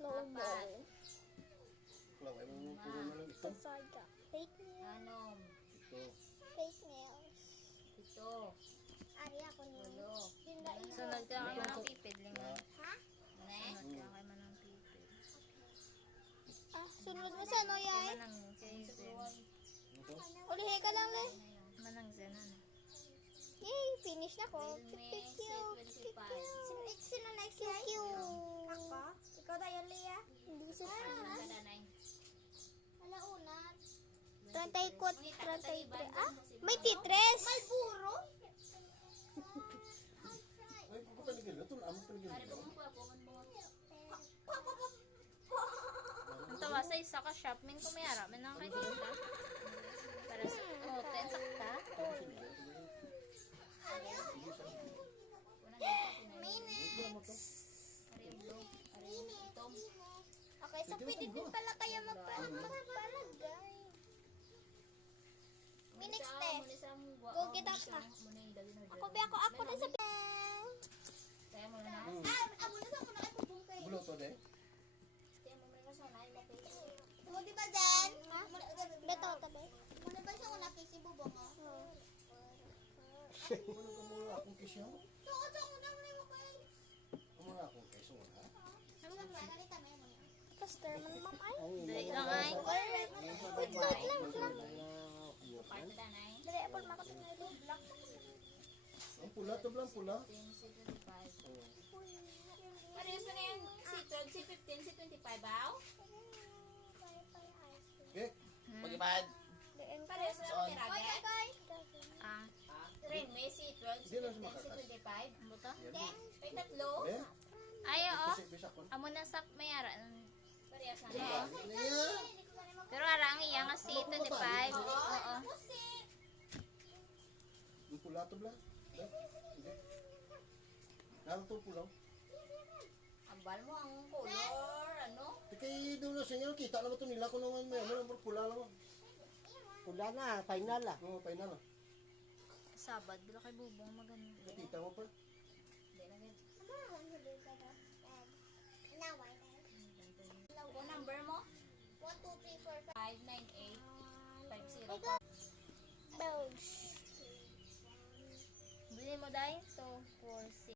Slow mo. Laway mo puro na lang ito. Pasaga. Fake nails. Anom. Ito. Fake nails. Ito. Ari ako niyo. Ulo. Tinda ina. Sunod ka naman ng pipid. Lingan. Ha? Ne? Sunod ka naman ng pipid. Ah, sunod mo sa ano, yay? Manang kay Zen. Ito. Ulihe ka lang, le. Manang Zen, ano? Yay, finish na ko. May Thank you. C25. Sino next, yay? Thank you. Ako? Ikaw na yun, Leah? Hindi si Ano Fran. ka nanay? Alaunat. 34, 33. Ah, may titres. Malburo? Ay, kung ka panigil. Ito na among panigil. Pare mo pa po man mo. Ang tawa sa isa ka shop, min kumayara, min ang kay kita. Para sa, oh, tentak ka? Minutes. Pare mo. Pare mo. Ito. Okay, so pwede din pala kayo magpalagay. Minutes, te. Go get up na. Ako rin sa Kaya mo na. amo na sa muna kayo pupungkay. Bulo to, de. Kaya mo na sa nai mo pay. Mo di ba dyan? Ha? Beto, tabi. Muna ba siya kung nakisi bubong mo? Ano ka muna akong kisyo? So, na mo kayo. Muna akong kisyo, ha? Customer man, ma'am, ay. Dali lang ay. Wait lang. Part na nai. Dali, apol makatingin na black. Ang pula to, blang pula. C25. Pareho na yan. C12, C15, C25 baw. Okay. Pagipad. Pareho na ang piragat. Ah, Rin may C12, Hindi na C15, sumakas. C25. ano to? May tatlo. De. Ay, oo. Kasi bisa ko. Amo na sa mayara. Pareho sa Ano niya? Pero arang iya nga si 25. Oo. Ang pula to, blang. De. Hindi. Nalang to pulaw. Ambal mo ang color, ano? Kaya doon na sa inyo, kita naman ito nila kung naman may ano, pula lang. Pula na, final ah. Oo, pay na lang. Sabad, bila kay bubong maganda. Nakita mo pa. Hindi na din. Kung number mo? 1, 2, 3, 4, 598 50. Belge. Bili mo dahil? 2, 4, 6.